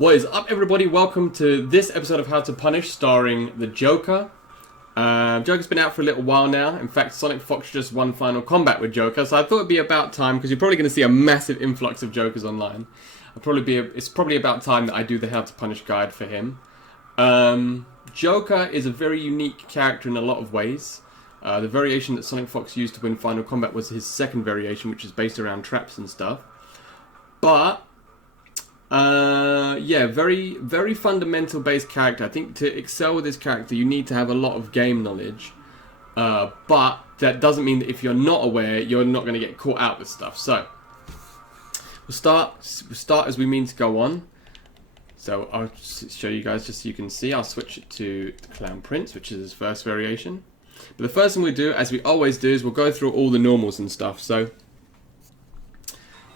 What is up, everybody? Welcome to this episode of How to Punish, starring the Joker. Joker's been out for a little while now. In fact, Sonic Fox just won Final Kombat with Joker, so I thought it'd be about time, because you're probably going to see a massive influx of Jokers online. It's probably about time that I do the How to Punish guide for him. Joker is a very unique character in a lot of ways. The variation that Sonic Fox used to win Final Kombat was his second variation, which is based around traps and stuff. But yeah, very fundamental based character. I think to excel with this character you need to have a lot of game knowledge, but that doesn't mean that if you're not aware you're not going to get caught out with stuff. So we'll start as we mean to go on. So I'll show you guys just so you can see. I'll switch it to the Clown Prince, which is his first variation. But the first thing we do, as we always do, is we'll go through all the normals and stuff. So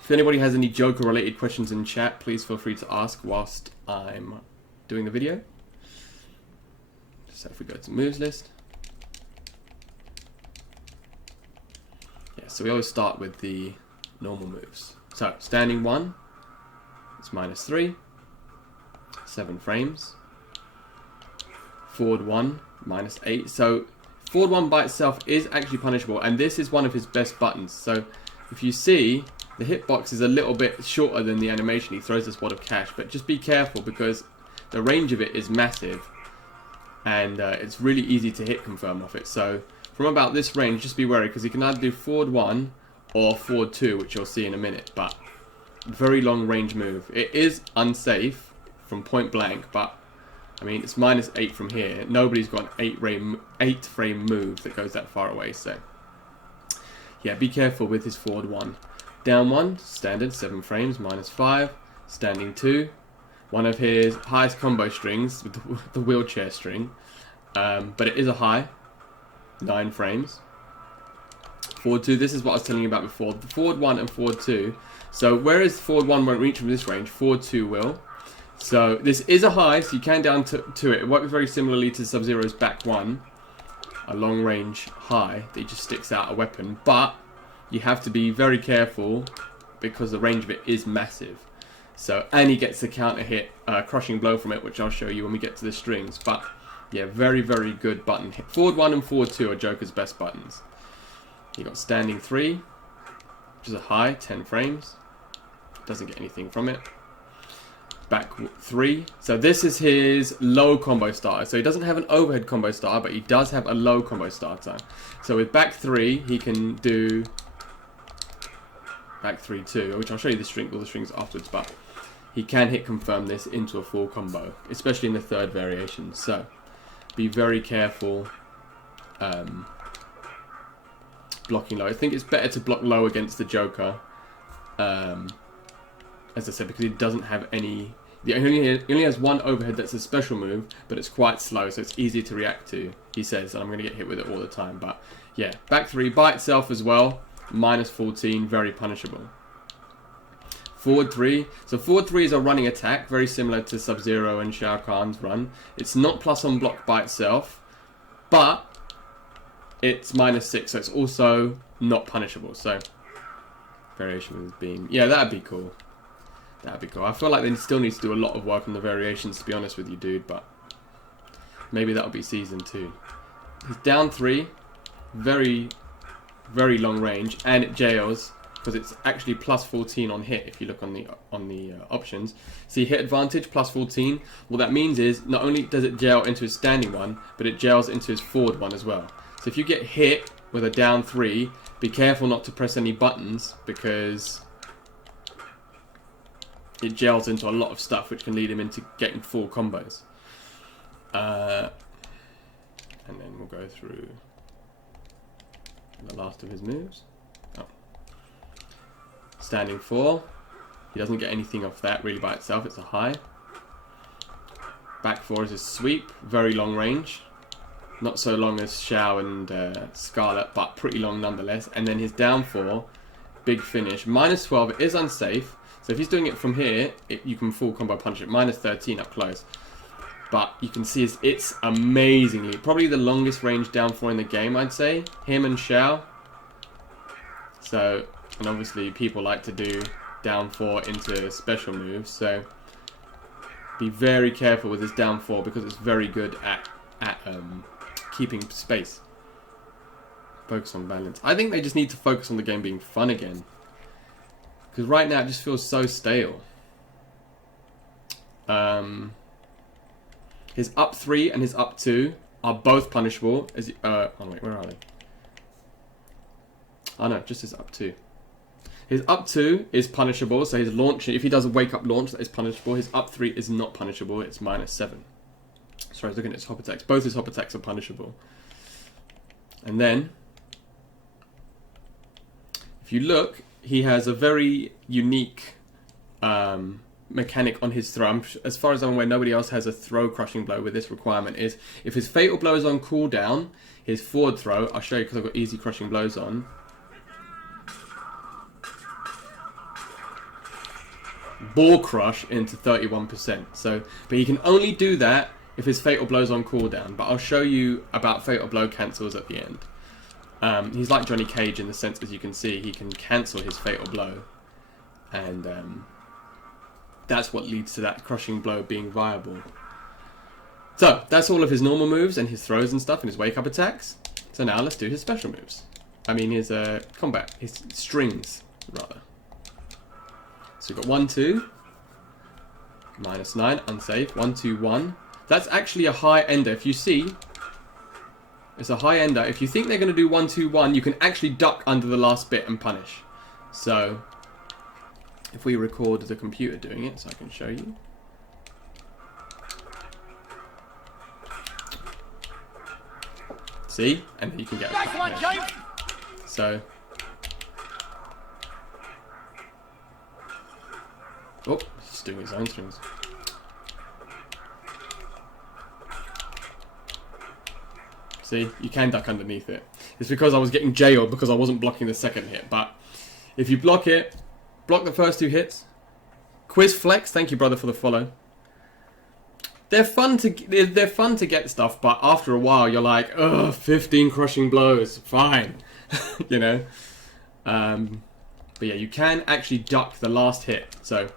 if anybody has any Joker related questions in chat, please feel free to ask whilst I'm doing the video. So if we go to moves list. Yeah, so we always start with the normal moves. So standing 1, it's -3, 7 frames. Forward 1, -8. So forward 1 by itself is actually punishable, and this is one of his best buttons. So if you see, the hitbox is a little bit shorter than the animation. He throws this wad of cash, but just be careful because the range of it is massive, and it's really easy to hit confirm off it. So from about this range, just be wary, because he can either do forward 1 or forward 2, which you'll see in a minute. But very long range move. It is unsafe from point blank, but I mean it's -8 from here. Nobody's got an 8 frame move that goes that far away. So yeah, be careful with his forward 1. Down 1, standard, 7 frames, -5. Standing 2, one of his highest combo strings with the wheelchair string. But it is a high, 9 frames. Forward 2, this is what I was telling you about before. The forward 1 and forward 2. So whereas forward 1 won't reach from this range, forward 2 will. So this is a high, so you can down to it. It works very similarly to Sub-Zero's back 1. A long range high that just sticks out a weapon. But you have to be very careful because the range of it is massive. So, and he gets the counter hit, crushing blow from it, which I'll show you when we get to the strings. But yeah, very good button. Forward 1 and forward 2 are Joker's best buttons. You got standing 3, which is a high, 10 frames. Doesn't get anything from it. Back 3. So this is his low combo starter. So he doesn't have an overhead combo starter, but he does have a low combo starter. So with back 3, he can do back 3 too, which I'll show you all the strings afterwards, but he can hit confirm this into a full combo, especially in the third variation. So be very careful blocking low. I think it's better to block low against the Joker, as I said, because he doesn't have any. He only has one overhead that's a special move, but it's quite slow, so it's easy to react to, he says, and I'm going to get hit with it all the time. But yeah, back 3 by itself as well, -14, very punishable. Forward 3, so forward 3 is a running attack, very similar to Sub-Zero and Shao Kahn's run. It's not plus on block by itself, but it's -6, so it's also not punishable. So variation with being, yeah, that'd be cool. That'd be cool. I feel like they still need to do a lot of work on the variations, to be honest with you, dude, but maybe that'll be season 2. He's down 3, very long range, and it jails because it's actually +14 on hit if you look on the options. See, hit advantage +14. What that means is not only does it jail into his standing 1, but it jails into his forward 1 as well. So if you get hit with a down 3, be careful not to press any buttons, because it gels into a lot of stuff, which can lead him into getting full combos. And then we'll go through the last of his moves. Oh. Standing 4. He doesn't get anything off that really by itself. It's a high. Back 4 is his sweep. Very long range. Not so long as Shao and Scarlet, but pretty long nonetheless. And then his down 4, big finish. -12, it is unsafe. So if he's doing it from here, you can full combo punch it. -13 up close. But you can see it's amazingly, probably the longest range down 4 in the game, I'd say. Him and Shao. So, and obviously people like to do down 4 into special moves. So Be very careful with this down 4 because it's very good at keeping space. Focus on balance. I think they just need to focus on the game being fun again. Because right now it just feels so stale. His up 3 and his up 2 are both punishable. Oh wait, where are they? Oh no, just his up 2. His up 2 is punishable, so his launch, if he does a wake up launch, that is punishable. His up 3 is not punishable, it's -7. Sorry, I was looking at his hop attacks. Both his hop attacks are punishable. And then, if you look, he has a very unique mechanic on his throw. As far as I'm aware, nobody else has a throw crushing blow with this requirement. Is if his fatal blow is on cooldown, his forward throw, I'll show you because I've got easy crushing blows on. Ball crush into 31%. So, but he can only do that if his fatal blow's on cooldown. But I'll show you about fatal blow cancels at the end. He's like Johnny Cage in the sense, as you can see, he can cancel his fatal blow, and that's what leads to that crushing blow being viable. So that's all of his normal moves and his throws and stuff and his wake up attacks. So now let's do his special moves. I mean his combat, his strings rather. So we've got 1, 2, -9, unsafe, 1, 2, 1. That's actually a high ender. If you see, it's a high ender. If you think they're going to do 1, 2, 1, you can actually duck under the last bit and punish. So if we record the computer doing it, so I can show you. See? And then you can get it. So. Oh, he's doing his own strings. See, you can duck underneath it. It's because I was getting jailed because I wasn't blocking the second hit. But if you block it, block the first 2 hits. Quiz Flex, thank you, brother, for the follow. They're fun to get stuff, but after a while you're like, ugh, 15 crushing blows, fine, you know. But yeah, you can actually duck the last hit. So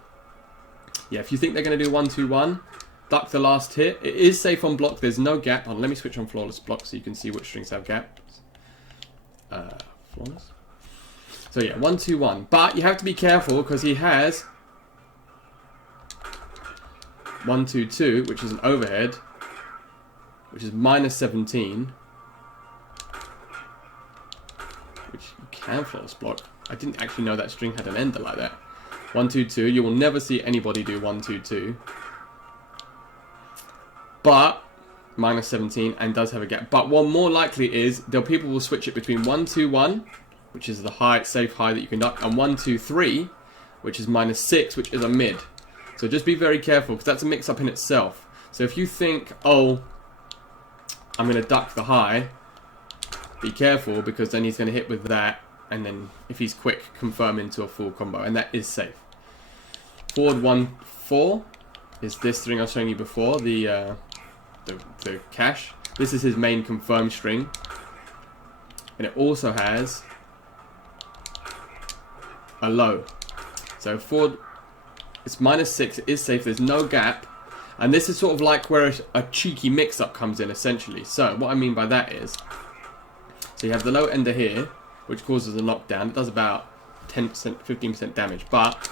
yeah, if you think they're going to do 1, 2, 1, duck the last hit. It is safe on block. There's no gap. Hold on, let me switch on flawless block so you can see which strings have gaps. Flawless. So yeah, 1, 2, 1. But you have to be careful because he has 1, 2, 2, which is an overhead, which is -17, which you can flawless block. I didn't actually know that string had an ender like that. 1, 2, 2. You will never see anybody do 1, 2, 2. But -17 and does have a gap. But what more likely is people will switch it between 1, 2, 1, which is the high, safe high that you can duck, and 1, 2, 3, which is -6, which is a mid. So just be very careful because that's a mix-up in itself. So if you think, oh, I'm going to duck the high, be careful because then he's going to hit with that, and then if he's quick, confirm into a full combo, and that is safe. Forward 1, 4 is this string I was showing you before, the cash. This is his main confirm string, and it also has a low. So forward, it's -6. It is safe. There's no gap, and this is sort of like where a cheeky mix-up comes in, essentially. So what I mean by that is, so you have the low ender here, which causes a knockdown. It does about 10%, 15% damage, but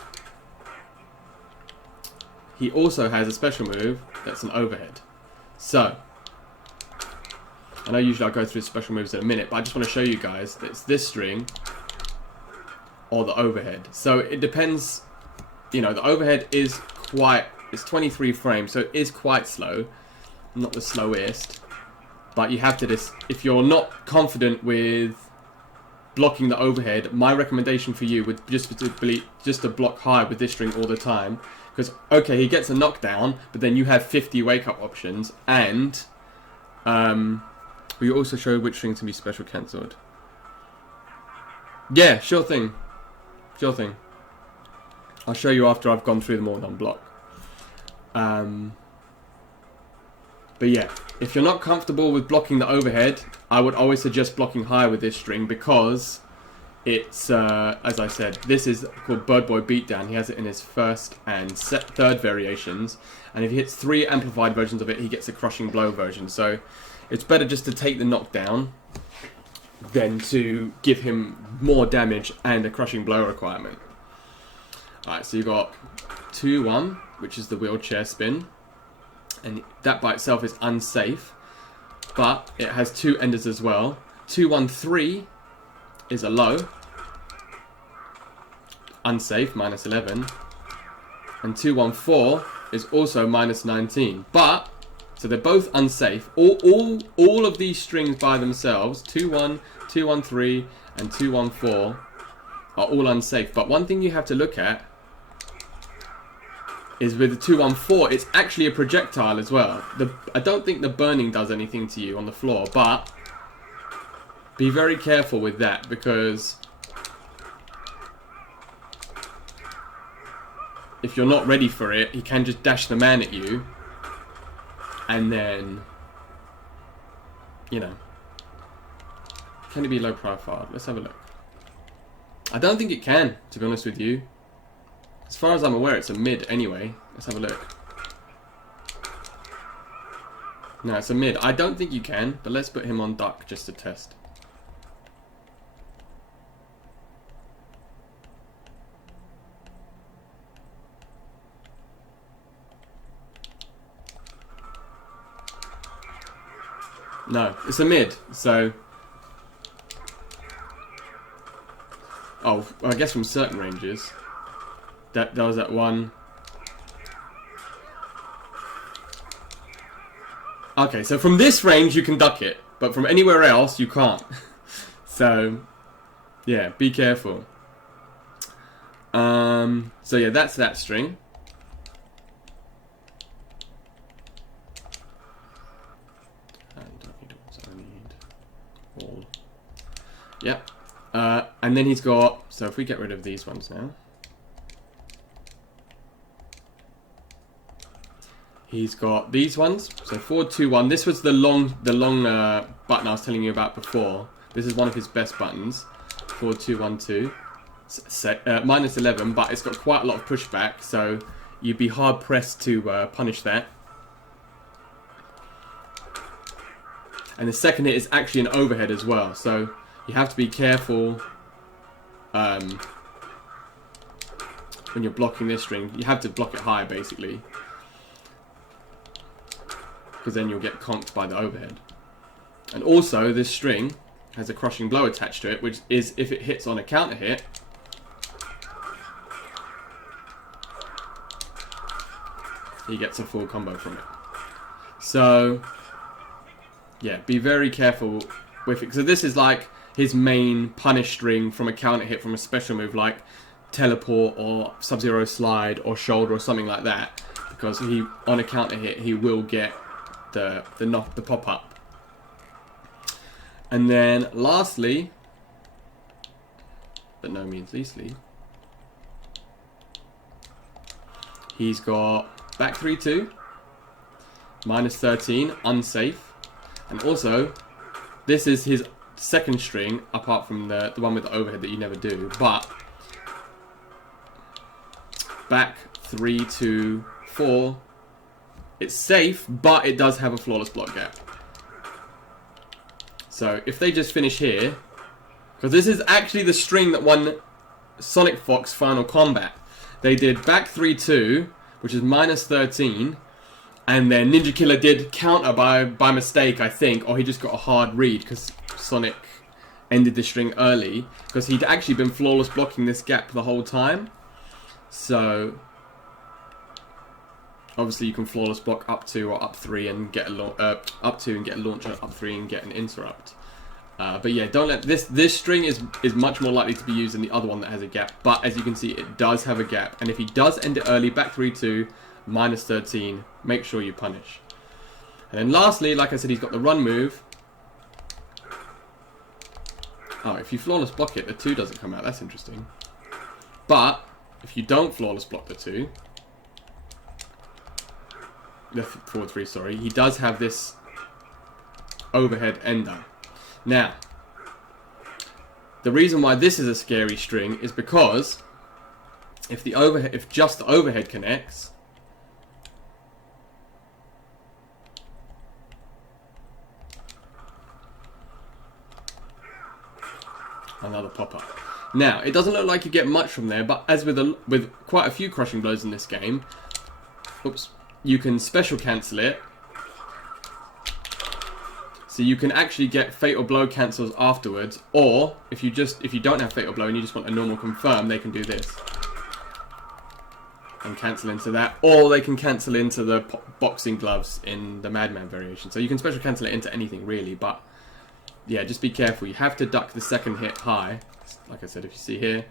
he also has a special move that's an overhead. So, I know usually I'll go through special moves in a minute, but I just want to show you guys that it's this string or the overhead. So it depends, you know, the overhead is it's 23 frames, so it is quite slow, not the slowest, but you have to if you're not confident with blocking the overhead, my recommendation for you would just to block high with this string all the time. Because, okay, he gets a knockdown, but then you have 50 wake-up options, and we also show which strings can be special cancelled. Yeah, sure thing. Sure thing. I'll show you after I've gone through them all on block. But yeah, if you're not comfortable with blocking the overhead, I would always suggest blocking high with this string because it's, as I said, this is called Bird Boy Beatdown. He has it in his first and third variations. And if he hits 3 amplified versions of it, he gets a Crushing Blow version. So it's better just to take the knockdown than to give him more damage and a Crushing Blow requirement. Alright, so you've got 2-1, which is the wheelchair spin. And that by itself is unsafe. But it has 2 enders as well. 2-1-3 is a low. Unsafe, -11. And 2-1-4 is also -19. But, so they're both unsafe. All of these strings by themselves, 2-1, 2-1-3, and 2-1-4, are all unsafe. But one thing you have to look at is with the 2-1-4, it's actually a projectile as well. I don't think the burning does anything to you on the floor, but be very careful with that, because if you're not ready for it, he can just dash the man at you, and then, you know, can it be low profile? Let's have a look. I don't think it can, to be honest with you. As far as I'm aware, it's a mid anyway. Let's have a look. No, it's a mid. I don't think you can, but let's put him on duck just to test. No, it's a mid, so... Oh, well, I guess from certain ranges. That was that one. Okay, so from this range you can duck it, but from anywhere else you can't. So, yeah, be careful. So yeah, that's that string. All. Yep. And then he's got, so if we get rid of these ones now. He's got these ones, so 4-2-1. This was the long button I was telling you about before. This is one of his best buttons, 4-2-1-2. -11, but it's got quite a lot of pushback, so you'd be hard pressed to punish that. And the second hit is actually an overhead as well, so you have to be careful when you're blocking this string. You have to block it high, basically, because then you'll get conked by the overhead. And also, this string has a Crushing Blow attached to it, which is, if it hits on a counter hit, he gets a full combo from it. So, yeah, be very careful with it. So this is like his main punish string from a counter hit from a special move like Teleport or Sub-Zero Slide or Shoulder or something like that. Because he, on a counter hit, he will get the pop up. And then lastly, but no means leastly, he's got back 3-2, -13, unsafe, and also this is his second string apart from the one with the overhead that you never do, but back 3-2-4. It's safe, but it does have a flawless block gap. So if they just finish here, because this is actually the string that won Sonic Fox Final Kombat. They did back 3-2, which is -13, and then Ninja Killer did counter by mistake, I think, or he just got a hard read because Sonic ended the string early, because he'd actually been flawless blocking this gap the whole time. So obviously you can flawless block up 2 or up 3 and get a up 2 and get a launcher, up 3 and get an interrupt. But yeah, don't let this string is much more likely to be used than the other one that has a gap. But as you can see, it does have a gap, and if he does end it early, back 3-2, -13, make sure you punish. And then lastly, like I said, he's got the run move. Oh, if you flawless block it, the 2 doesn't come out. That's interesting. But if you don't flawless block the 2. The forward 3, sorry. He does have this overhead ender. Now, The reason why this is a scary string is because if just the overhead connects, another pop-up. Now, it doesn't look like you get much from there, but as with quite a few crushing blows in this game, oops, you can special cancel it. So you can actually get fatal blow cancels afterwards, or if you don't have fatal blow and you just want a normal confirm, they can do this and cancel into that, or they can cancel into the boxing gloves in the Madman variation. So you can special cancel it into anything really, but yeah, just be careful. You have to duck the second hit high. Like I said, if you see here,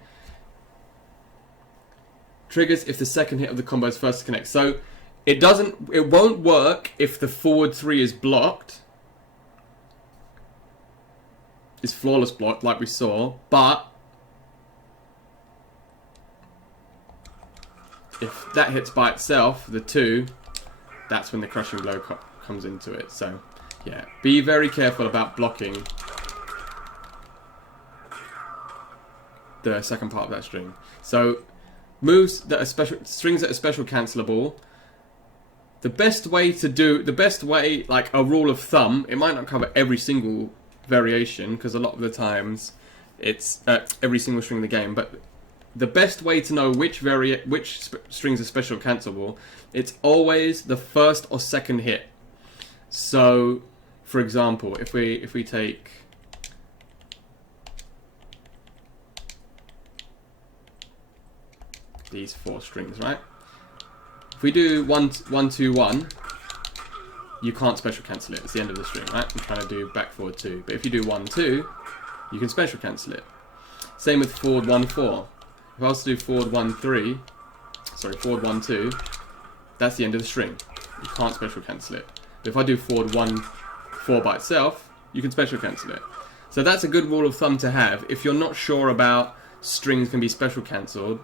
triggers if the second hit of the combo is first to connect. So it won't work if the forward 3 is blocked. It's flawless block like we saw, but if that hits by itself, the 2, that's when the crushing blow comes into it. So yeah, be very careful about blocking the second part of that string. So moves that are special, strings that are special cancelable. The best way, like a rule of thumb, it might not cover every single variation because a lot of the times it's every single string in the game, but the best way to know which strings are special cancelable, it's always the first or second hit. So for example, if we take these 4 strings, right? If we do 1 2 1, you can't special cancel it. It's the end of the string, right? I'm trying to do back forward 2. But if you do 1 2, you can special cancel it. Same with forward 1 4. If I was to do forward 1 3, sorry, forward 1 2, that's the end of the string. You can't special cancel it. But if I do forward 1 4 by itself, you can special cancel it. So that's a good rule of thumb to have if you're not sure about strings can be special cancelled.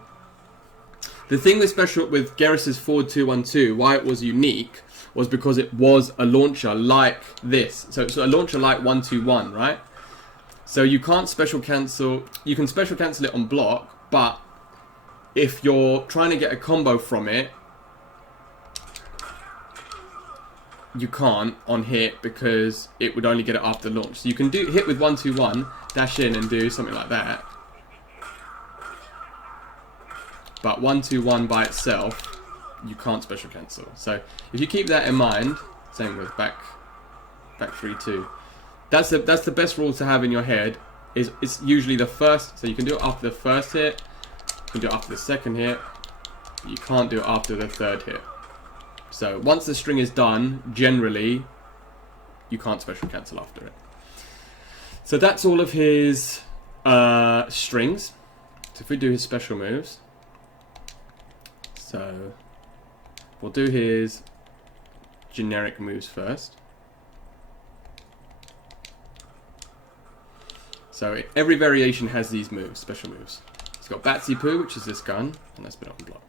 The thing with Geras' forward 2 1 2, why it was unique, was because it was a launcher like this. So it's a launcher like 1 2 1, right? So you can't special cancel. You can special cancel it on block, but if you're trying to get a combo from it, you can't on hit because it would only get it after launch. So you can do hit with 1 2 1, dash in and do something like that. But 1 2 1 by itself, you can't special cancel. So if you keep that in mind, same with back 3 2. That's the best rule to have in your head. It's usually the first. So you can do it after the first hit. You can do it after the second hit. You can't do it after the third hit. So once the string is done, generally, you can't special cancel after it. So that's all of his strings. So if we do his special moves, so we'll do his generic moves first. So every variation has these moves, special moves. It's got Batsy Poo, which is this gun, and that's been on block.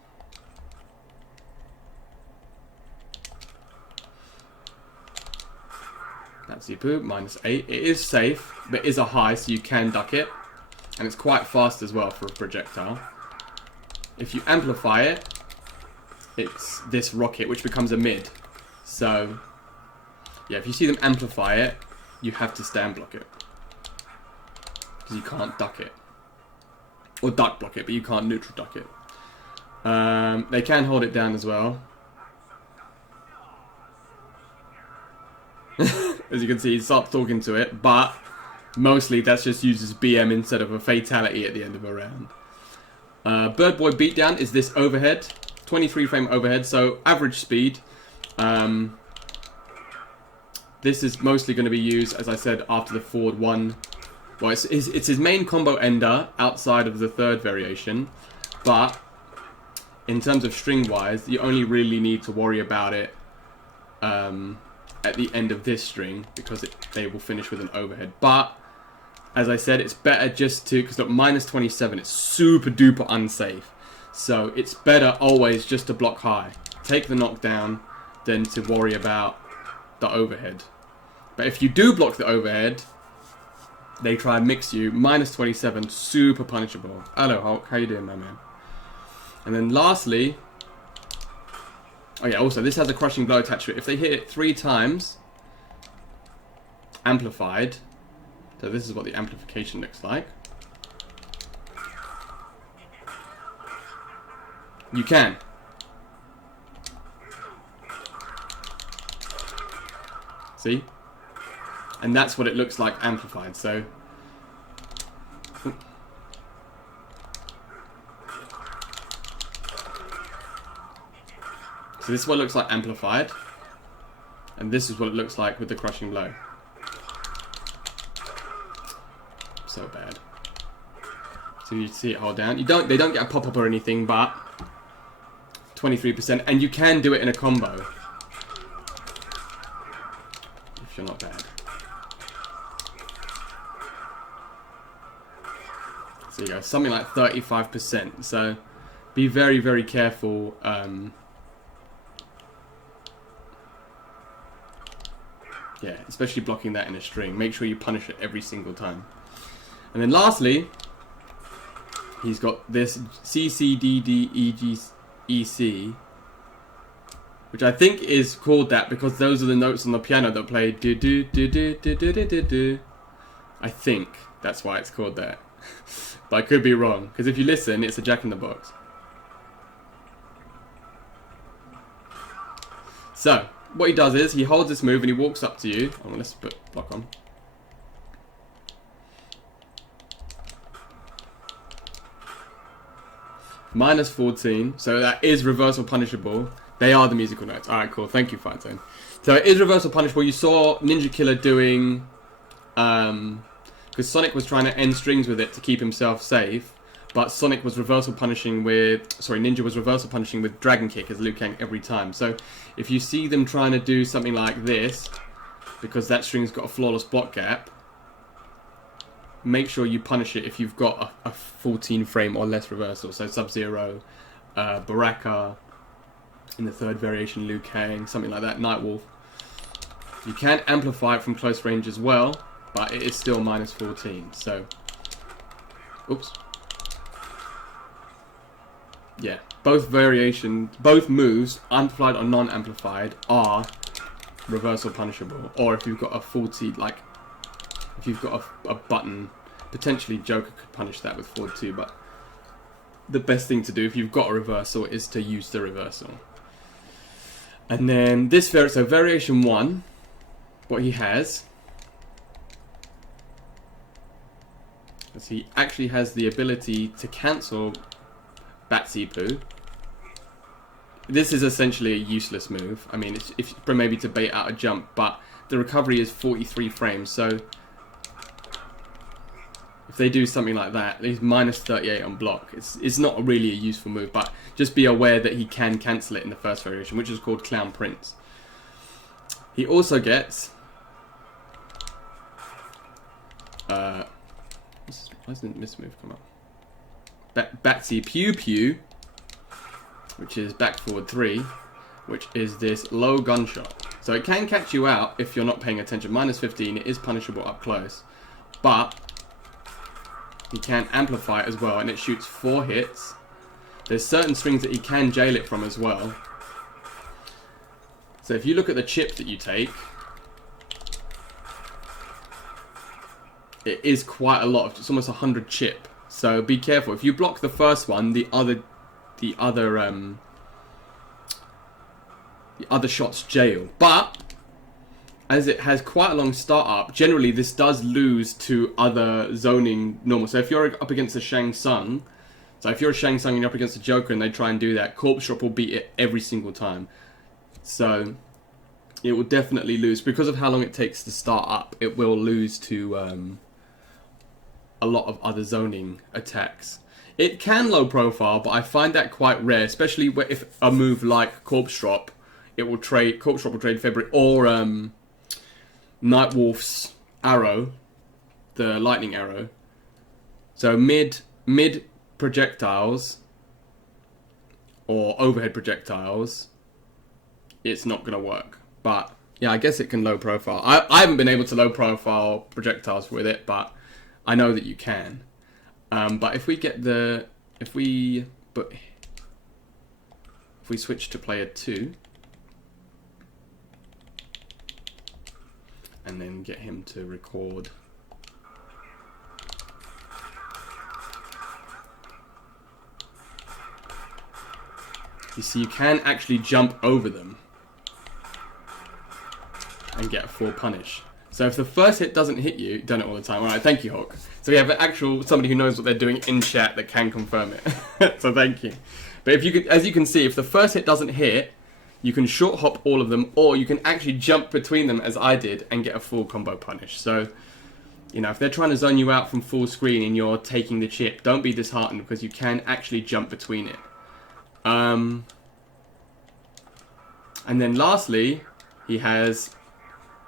Batsy Poo, -8. It is safe, but it is a high, so you can duck it. And it's quite fast as well for a projectile. If you amplify it, it's this rocket, which becomes a mid. So, yeah, if you see them amplify it, you have to stand block it. Because you can't duck it. Or duck block it, but you can't neutral duck it. They can hold it down as well. As you can see, he starts talking to it, but mostly that's just used as BM instead of a fatality at the end of a round. Bird Boy Beatdown is this overhead. 23 frame overhead, so average speed. This is mostly going to be used, as I said, after the forward 1. Well, it's his main combo ender outside of the third variation, but in terms of string wise, you only really need to worry about it at the end of this string because they will finish with an overhead. But as I said, it's better just to, because look, -27, it's super duper unsafe. So it's better always just to block high, take the knockdown, than to worry about the overhead. But if you do block the overhead, they try and mix you. Minus 27, super punishable. Hello Hulk, how you doing, my man? And then lastly, oh yeah, also this has a crushing blow attached to it. If they hit it 3 times, amplified. So this is what the amplification looks like. You can. See? And that's what it looks like amplified. So this is what it looks like amplified. And this is what it looks like with the crushing blow. So bad. So you see it hold down. They don't get a pop-up or anything, but 23%, and you can do it in a combo if you're not bad. So you go, something like 35%. So be very, very careful. Yeah, especially blocking that in a string. Make sure you punish it every single time. And then lastly, he's got this CCDDEGEC, which I think is called that because those are the notes on the piano that play do do do do do do do do do. I think that's why it's called that. But I could be wrong, because if you listen, it's a Jack in the Box. So what he does is he holds this move and he walks up to you. Oh, let's put block on. Minus 14, so that is reversal punishable. They are the musical notes. Alright, cool. Thank you, Fine Zone. So it is reversal punishable. You saw Ninja Killer doing... because Sonic was trying to end strings with it to keep himself safe. But Sonic was reversal punishing with... Sorry, Ninja was reversal punishing with Dragon Kick as Liu Kang every time. So if you see them trying to do something like this, because that string's got a flawless block gap, make sure you punish it if you've got a 14 frame or less reversal. So Sub-Zero, Baraka, in the third variation Liu Kang, something like that, Nightwolf. You can amplify it from close range as well, but it is still minus 14. So, oops. Yeah, both moves, amplified or non-amplified, are reversal punishable. Or if you've got a 40, like, if you've got a button, potentially Joker could punish that with forward 2, but the best thing to do if you've got a reversal is to use the reversal. And then this so variation 1, what he has is he actually has the ability to cancel Batsipu. This is essentially a useless move. I mean, it's maybe to bait out a jump, but the recovery is 43 frames, so if they do something like that, he's minus 38 on block. It's not really a useful move, but just be aware that he can cancel it in the first variation, which is called Clown Prince. He also gets... why doesn't this move come up? Batsy Pew Pew, which is back forward 3, which is this low gunshot. So it can catch you out if you're not paying attention. Minus 15, it is punishable up close, but he can amplify it as well, and it shoots 4 hits. There's certain strings that he can jail it from as well. So if you look at the chip that you take, it is quite a lot. It's almost 100 chip. So be careful. If you block the first one, the other shots jail. But as it has quite a long startup, generally this does lose to other zoning normal. So if you're up against a Shang Tsung, so if you're a Shang Tsung and you're up against a Joker and they try and do that, Corpse Drop will beat it every single time. So it will definitely lose. Because of how long it takes to start up, it will lose to a lot of other zoning attacks. It can low profile, but I find that quite rare, especially if a move like Corpse Drop, Corpse Drop will trade February, or Nightwolf's arrow, the lightning arrow. So mid projectiles or overhead projectiles, it's not going to work. But yeah, I guess it can low profile. I haven't been able to low profile projectiles with it, but I know that you can. But if we get the... If we switch to player 2... and then get him to record... You see, you can actually jump over them and get a full punish. So if the first hit doesn't hit you, done it all the time. All right, thank you, Hawk. So we have an actual somebody who knows what they're doing in chat that can confirm it. So thank you. But if you could, as you can see, if the first hit doesn't hit, you can short hop all of them, or you can actually jump between them as I did and get a full combo punish. So, you know, if they're trying to zone you out from full screen and you're taking the chip, don't be disheartened because you can actually jump between it. And then lastly, he has...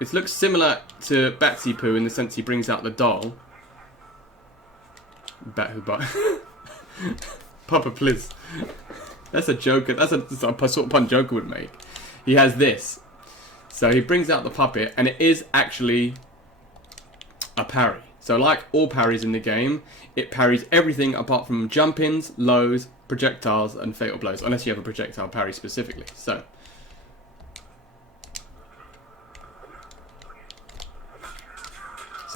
It looks similar to Batsy Poo in the sense he brings out the doll. Papa, please. That's a Joker. That's a sort of pun Joker would make. He has this. So he brings out the puppet, and it is actually a parry. So like all parries in the game, it parries everything apart from jump-ins, lows, projectiles, and fatal blows. Unless you have a projectile parry specifically. So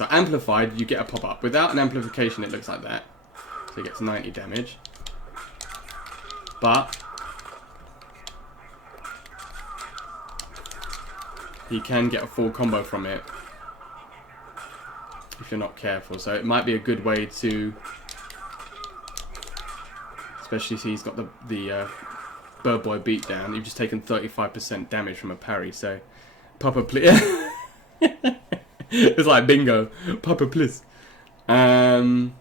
amplified, you get a pop-up. Without an amplification, it looks like that. So he gets 90 damage. But he can get a full combo from it if you're not careful. So it might be a good way to, especially if he's got the Bird Boy beatdown. You've just taken 35% damage from a parry. So Papa, please. It's like bingo. Papa, please. So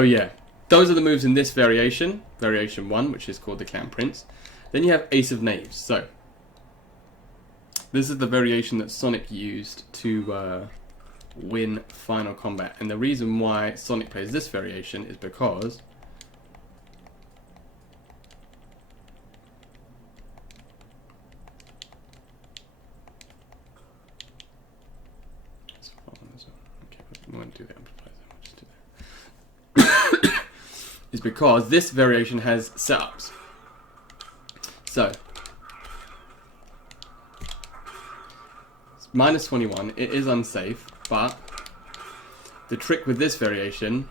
yeah, those are the moves in this variation. Variation 1, which is called the Clown Prince. Then you have Ace of Knaves. So this is the variation that Sonic used to win Final Kombat. And the reason why Sonic plays this variation is because we won't do the amplifiers, we'll just do that. Is because this variation has setups. So it's minus 21. It is unsafe, but the trick with this variation,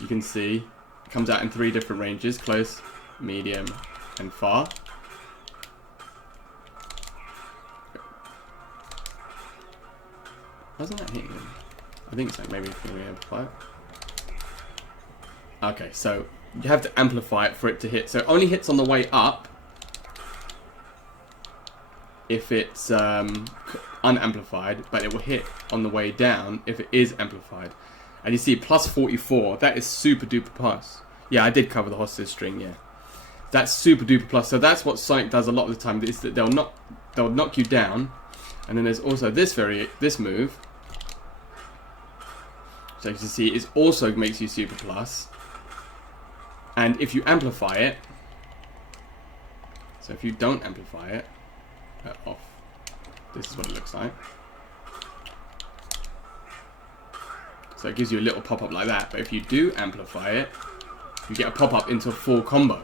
you can see, it comes out in 3 different ranges: close, medium, and far. Wasn't that hitting him? I think so. Maybe if we amplify it. Okay, so you have to amplify it for it to hit. So it only hits on the way up if it's unamplified, but it will hit on the way down if it is amplified. And you see plus 44. That is super duper plus. Yeah, I did cover the hostage string. Yeah, that's super duper plus. So that's what Sonic does a lot of the time. Is that they'll knock you down. And then there's also this move, so as you see, it also makes you super plus. And if you amplify it, so if you don't amplify it, off, this is what it looks like. So it gives you a little pop-up like that. But if you do amplify it, you get a pop-up into a full combo.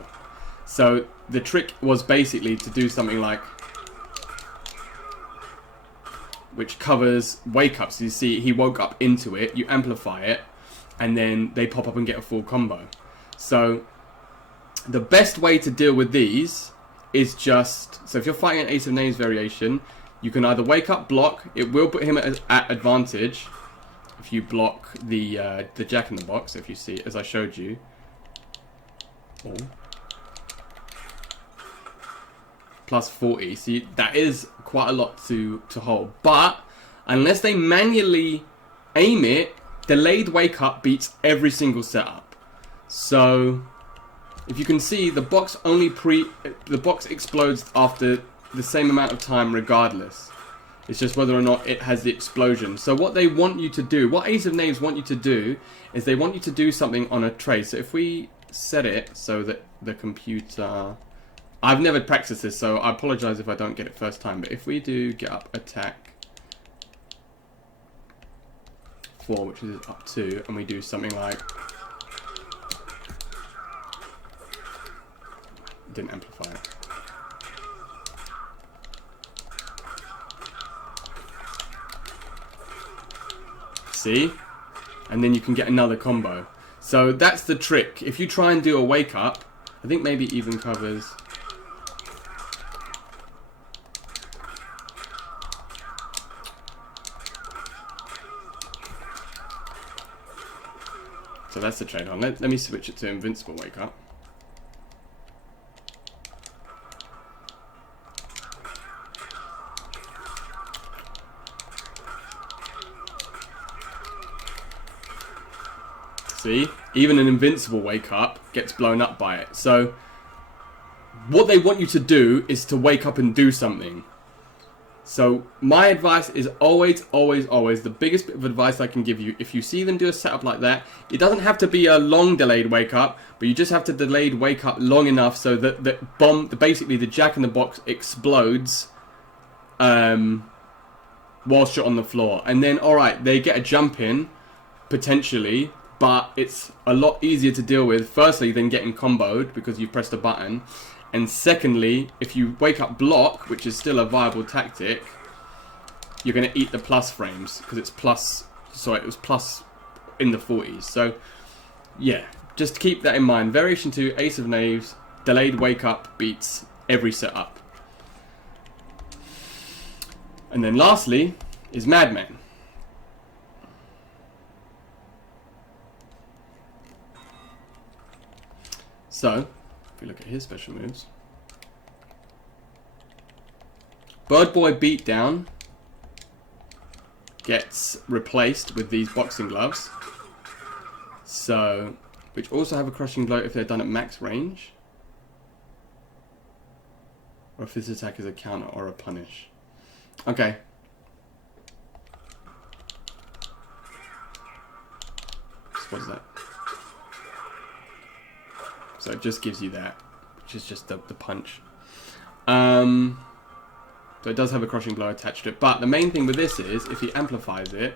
So the trick was basically to do something like, which covers wake ups. So you see, he woke up into it, you amplify it, and then they pop up and get a full combo. So the best way to deal with these is just, so if you're fighting an Ace of Knaves variation, you can either wake up, block. It will put him at advantage if you block the Jack in the Box, if you see, as I showed you. Oh. Plus 40. See, that is quite a lot to hold. But unless they manually aim it, delayed wake up beats every single setup. So if you can see, the box explodes after the same amount of time regardless. It's just whether or not it has the explosion. So what they want you to do, what Ace of Knaves want you to do, is they want you to do something on a tray. So if we set it so that the computer I've never practiced this, so I apologize if I don't get it first time. But if we do get up attack 4, which is up 2, and we do something like... Didn't amplify it. See? And then you can get another combo. So that's the trick. If you try and do a wake up, I think maybe even covers... So that's the trade on. Let me switch it to invincible wake up. See? Even an invincible wake up gets blown up by it. So what they want you to do is to wake up and do something. So my advice is always, always, always, the biggest bit of advice I can give you, if you see them do a setup like that, it doesn't have to be a long delayed wake up, but you just have to delayed wake up long enough so that basically the jack in the box explodes whilst you're on the floor. And then, alright, they get a jump in, potentially, but it's a lot easier to deal with, firstly, than getting comboed because you've pressed a button. And secondly, if you wake up block, which is still a viable tactic, you're going to eat the plus frames because it's plus, sorry, it was plus in the 40s. So, yeah, just keep that in mind. Variation 2, Ace of Knaves, delayed wake up beats every setup. And then lastly is Madman. So, if we look at his special moves, Bird Boy Beatdown gets replaced with these boxing gloves. So, which also have a crushing blow if they're done at max range, or if this attack is a counter or a punish. Okay. So what is that? So it just gives you that, which is just the punch. So it does have a crushing blow attached to it. But the main thing with this is, if he amplifies it,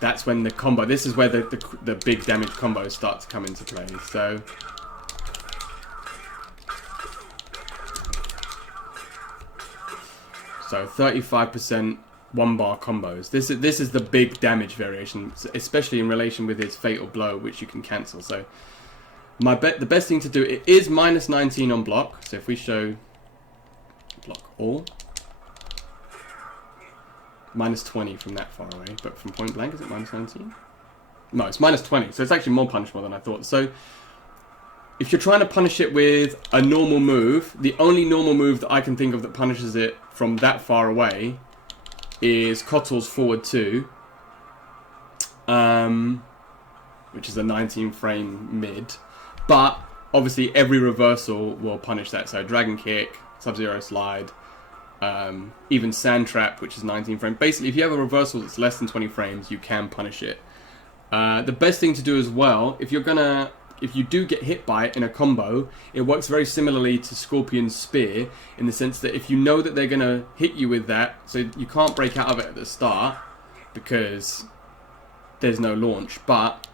that's when the combo, this is where the big damage combos start to come into play. So So 35% one bar combos. This is the big damage variation, especially in relation with his fatal blow, which you can cancel. So the best thing to do, it is minus 19 on block. So if we show block all, minus 20 from that far away, but from point blank, is it minus 19? No, it's minus 20, so it's actually more punishable than I thought. So if you're trying to punish it with a normal move, the only normal move that I can think of that punishes it from that far away is Kotal's forward 2, which is a 19 frame mid. But obviously every reversal will punish that. So Dragon Kick, Sub-Zero Slide, even Sand Trap, which is 19 frames. Basically, if you have a reversal that's less than 20 frames, you can punish it. The best thing to do as well, if you do get hit by it in a combo, it works very similarly to Scorpion's Spear, in the sense that if you know that they're going to hit you with that, so you can't break out of it at the start because there's no launch, but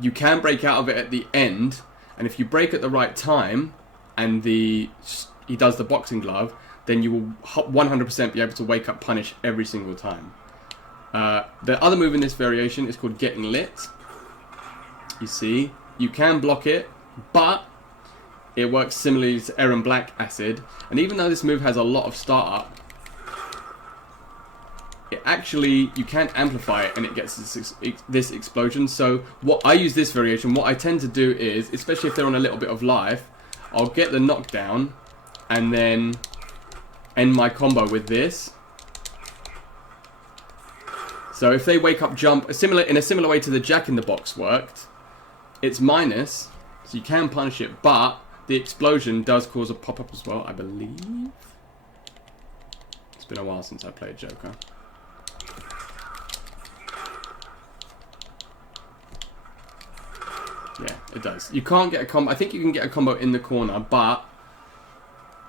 you can break out of it at the end, and if you break at the right time and he does the boxing glove, then you will 100% be able to wake up punish every single time. The other move in this variation is called Getting Lit. You see, you can block it, but it works similarly to Aaron Black Acid. And even though this move has a lot of startup, you can't amplify it and it gets this explosion. So what I use this variation, what I tend to do is, especially if they're on a little bit of life, I'll get the knockdown and then end my combo with this. So if they wake up jump, in a similar way to the Jack in the Box worked, it's minus, so you can punish it, but the explosion does cause a pop-up as well, I believe. It's been a while since I played Joker. Yeah, it does. You can't get a combo. I think you can get a combo in the corner, but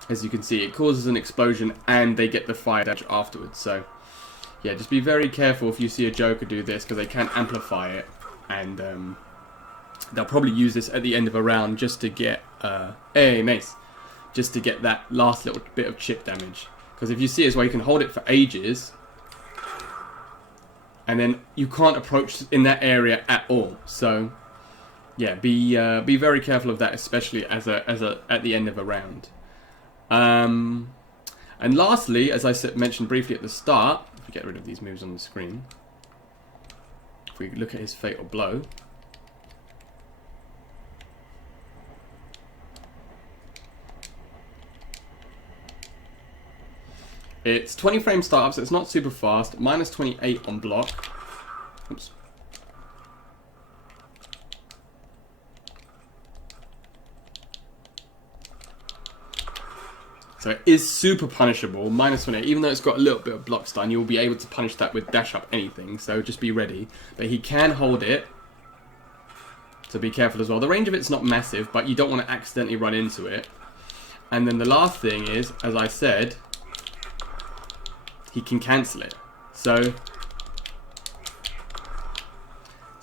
as you can see, it causes an explosion and they get the fire damage afterwards. So, yeah, just be very careful if you see a Joker do this, because they can amplify it. And they'll probably use this at the end of a round just to get... hey, nice. Just to get that last little bit of chip damage. Because if you see as well, you can hold it for ages. And then you can't approach in that area at all. So... yeah, be very careful of that, especially at the end of a round. And lastly, as I mentioned briefly at the start, if we get rid of these moves on the screen, if we look at his Fatal Blow, it's 20 frame startup, so it's not super fast. Minus 28 on block. Oops. So it is super punishable, minus 28. Even though it's got a little bit of block stun, you'll be able to punish that with dash up anything. So just be ready. But he can hold it. So be careful as well. The range of it's not massive, but you don't want to accidentally run into it. And then the last thing is, as I said, he can cancel it. So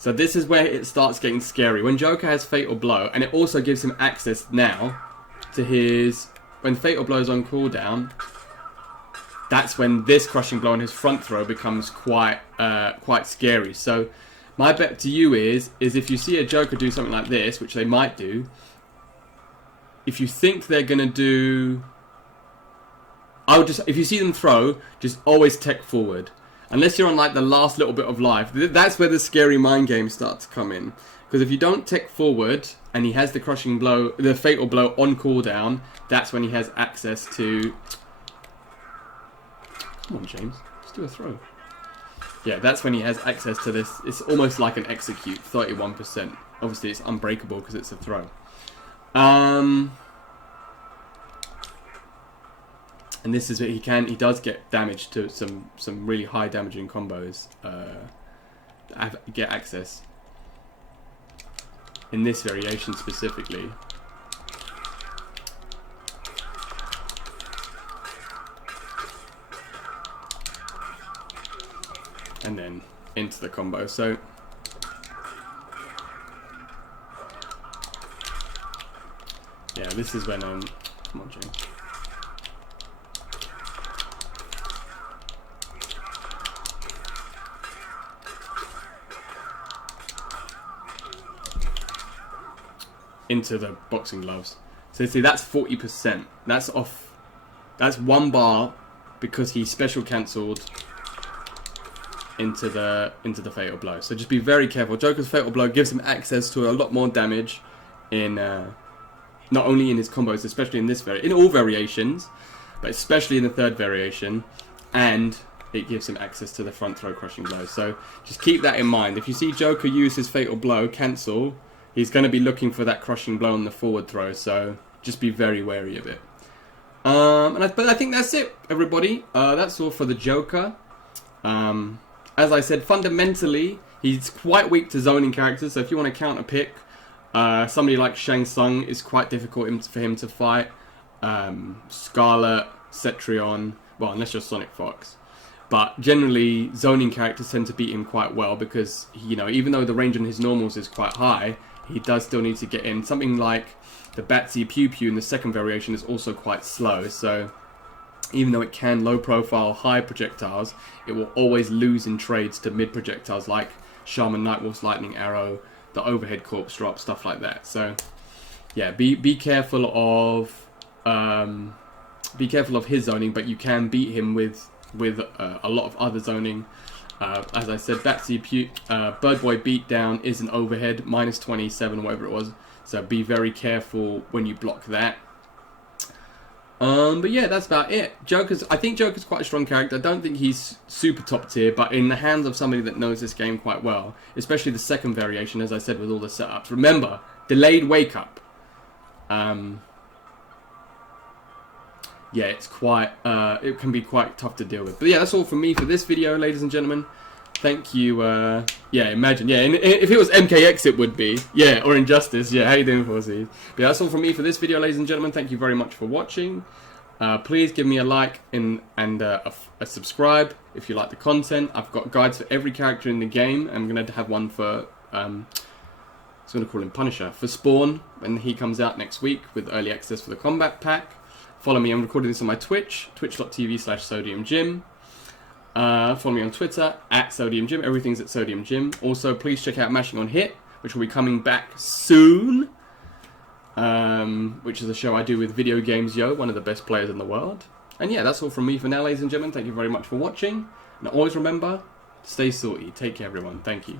this is where it starts getting scary. When Joker has Fatal Blow, and it also gives him access now to his... when Fatal Blow's on cooldown, that's when this Crushing Blow on his front throw becomes quite scary. So my bet to you is if you see a Joker do something like this, which they might do, if you think they're going to do... if you see them throw, just always tech forward. Unless you're on like the last little bit of life. That's where the scary mind games start to come in. Because if you don't tech forward and he has the Crushing Blow, the Fatal Blow on cooldown, that's when he has access to... Come on, James. Just do a throw. Yeah, that's when he has access to this. It's almost like an execute, 31%. Obviously, it's unbreakable because it's a throw. And this is what he does get damage to some really high damaging combos. Get access. In this variation specifically. And then into the combo. So yeah, this is when come on, James. Into the boxing gloves. So see, that's 40%. That's off. That's one bar because he special cancelled into the Fatal Blow. So just be very careful. Joker's Fatal Blow gives him access to a lot more damage in not only in his combos, especially in this in all variations, but especially in the third variation, and it gives him access to the front throw Crushing Blow. So just keep that in mind. If you see Joker use his Fatal Blow cancel, he's going to be looking for that Crushing Blow on the forward throw, so just be very wary of it. But I think that's it, everybody. That's all for the Joker. As I said, fundamentally, he's quite weak to zoning characters, so if you want to counter pick, somebody like Shang Tsung is quite difficult for him to fight. Scarlet, Cetrion, well, unless you're Sonic Fox. But generally, zoning characters tend to beat him quite well because, even though the range on his normals is quite high, he does still need to get in. Something like the Batsy Pew Pew in the second variation is also quite slow. So even though it can low profile high projectiles, it will always lose in trades to mid projectiles like Shaman Nightwolf's Lightning Arrow, the overhead corpse drop, stuff like that. So yeah, be careful of his zoning, but you can beat him with a lot of other zoning. As I said, Batsy Bird Boy Beatdown is an overhead, minus 27, whatever it was. So be very careful when you block that. But yeah, that's about it. I think Joker's quite a strong character. I don't think he's super top tier, but in the hands of somebody that knows this game quite well, especially the second variation, as I said, with all the setups. Remember, delayed wake up. Yeah, it's quite, it can be quite tough to deal with. But yeah, that's all from me for this video, ladies and gentlemen. Thank you. Yeah, imagine. Yeah, and if it was MKX, it would be. Yeah, or Injustice. Yeah, how you doing, Forces? But yeah, that's all from me for this video, ladies and gentlemen. Thank you very much for watching. Please give me a like and a subscribe if you like the content. I've got guides for every character in the game. I'm going to have one for, I was going to call him Punisher, for Spawn, when he comes out next week with early access for the Combat Pack. Follow me, I'm recording this on my Twitch, twitch.tv/SodiumGym. Follow me on Twitter, @SodiumGym, everything's at SodiumGym. Also, please check out Mashing on Hit, which will be coming back soon. Which is a show I do with Video Games Yo, one of the best players in the world. And yeah, that's all from me for now, ladies and gentlemen. Thank you very much for watching. And always remember, stay salty. Take care, everyone. Thank you.